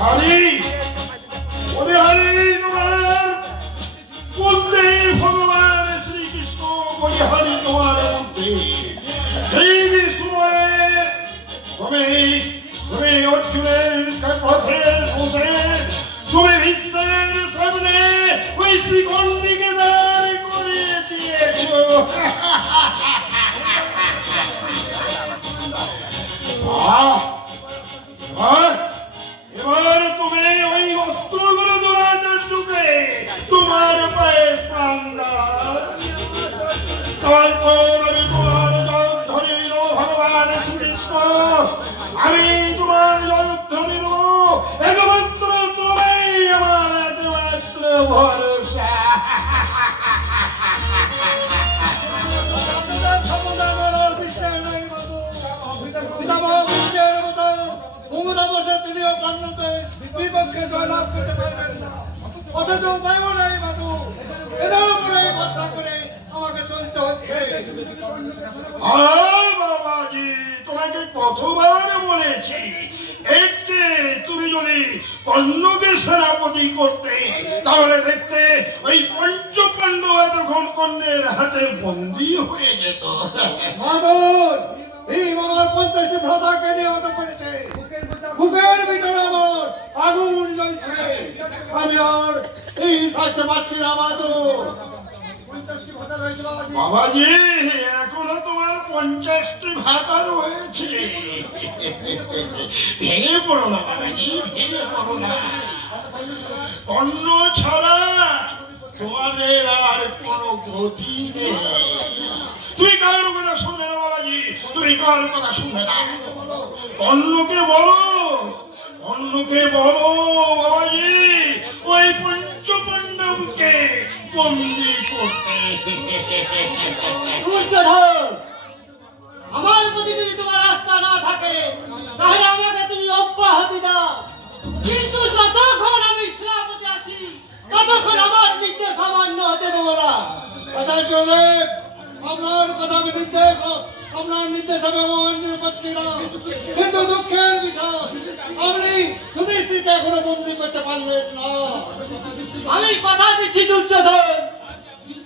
হরি ওরে হরি তোমার বলতে ভগবান শ্রীকৃষ্ণ বলি হরি তোমার মধ্যে এই সময়ে তুমি তুমি অর্জুনের পথে বসে তুমি বিশ্বের সামনে ওই শ্রীকণ্ঠীকে দাঁড় করে দিয়েছ। এবার তুমি ওই অস্ত্রগুলো দ্রোণাচার্যকে তোমার পায়ে স্থান দাও। তারপর আমি তোমার জগদ্ধরি নেব ভগবান শ্রীকৃষ্ণ, আমি তোমার জগদ্ধরি নেব, একমাত্র তুমি আমার একমাত্র ভরসা। তিনিও কর্ণতে বিপক্ষে জয়লাভ করতে পারবেন না, অথচ উপায় নেই বাবু, এদের উপরে ভরসা করে আমাকে চলতে হচ্ছে। বাবাজি তোমাকে কতবার বলেছি একটে তুমি যদি কর্ণকে সেনাপতি করতে তাহলে দেখতে ওই পঞ্চ পাণ্ডব তখন কর্ণের হাতে বন্দী হয়ে যেত। ভীম আমার 50টি ভ্রাতাকে নিহত করেছে, বুকের ভিতরে আমার আগুন জ্বলছে, আমি আর এই থাকতে পারছি না মাধব। বাবাজি এখনো তোমার 50টি ভাতা রয়েছে, ভেঙে পড়ো না বাবাজি, ভেঙে পড়ো না। অন্য ছাড়া তোমাদের আর কোনো গতি নেই। তুমি কারোর কথা শুনবে না বাবাজি, তুমি কারোর কথা শুনবে না। অন্যকে বলো, অন্যকে বলো বাবাজি ওই পঞ্চ পাণ্ডবকে বন্দি করতে। আমার প্রতি যদি তোমার আস্থা না থাকে তাহলে আমাকে তুমি অব্যাহতি দাও, কিন্তু যতক্ষণ আমি সেনাপতি আছি ততক্ষণ আমার নির্দেশ অমান্য হতে দেবো না। আচার্যদেব আপনার কথা আমি আপনার নির্দেশ আমি অমান্য করছি না, কিন্তু দুঃখের বিষয় আপনি যুধিষ্ঠিরকে এখনো বন্দি করতে পারলেন না। আমি কথা দিচ্ছি দুর্যোধন,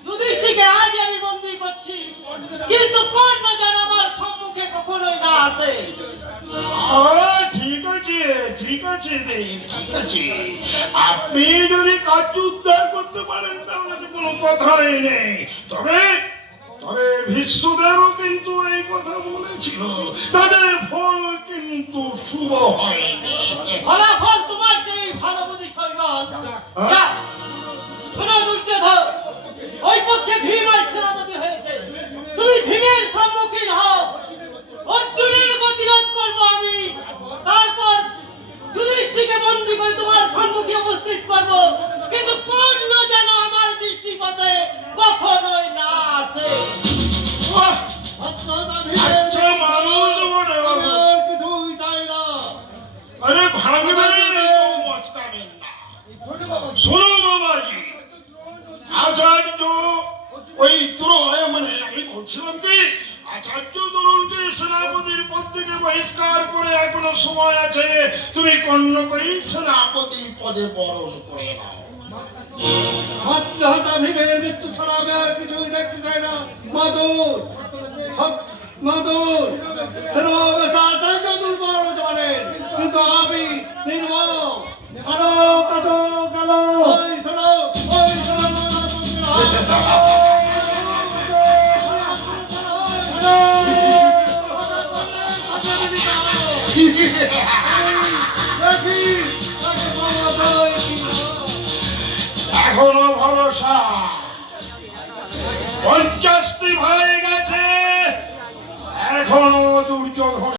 যুধিষ্ঠিরকে আজ আমি বন্দি করছি, কিন্তু কর্ণ যেন আমার সম্মুখে কখনোই না আসে। ঠিক আছে, ঠিক আছে দেব, ঠিক আছে। আপনি যদি কার্য উদ্ধার করতে পারেন তাহলে তো কোনো কথাই নেই। তবে তবে ভীষ্মদেবও কিন্তু এই কথা বলেছিল, তাদের ফল কিন্তু শুভ হয়নি। ফলাফল তোমার চেয়ে ভালো বুঝি শৈবাল। শোনো দুর্যোধন, ওই পক্ষে ভীম আর সেনাপতি হয়েছে, তুমি ভীমের সম্মুখীন হও, অর্জুনের প্রতিরোধ করবো আমি, তারপর যুধিষ্ঠিরকে বন্দী করে তোমার সম্মুখে উপস্থিত করবো, কিন্তু কর্ণ যেন আমার দৃষ্টিপথে কখনোই না আসে। আচ্ছা মানুষ বটে বাবু, কিছুই চাই না। আরে ভাঙবেন মচকাবেন না। শোনো বাবাজি, আচার্য ওই মানে আমি বলছিলাম কি আচার্য দ্রোণকে সেনাপতির পদ থেকে বহিষ্কার করে এখনো সময় আছে, তুমি কর্ণকেই সেনাপতি পদে বরণ করে নাও। আত্মহত্যা ভীমের মৃত্যু ছাড়া আমি আর কিছুই দেখতে চাই না। মাদুর মাদুর দুর্বল হতে পারেন, কিন্তু আমি নির্মল। আরো কত গেল ওই শোনো, ওই শোনো এখনো ভরসা, 50টি হয়ে গেছে, এখনো দুর্যোধন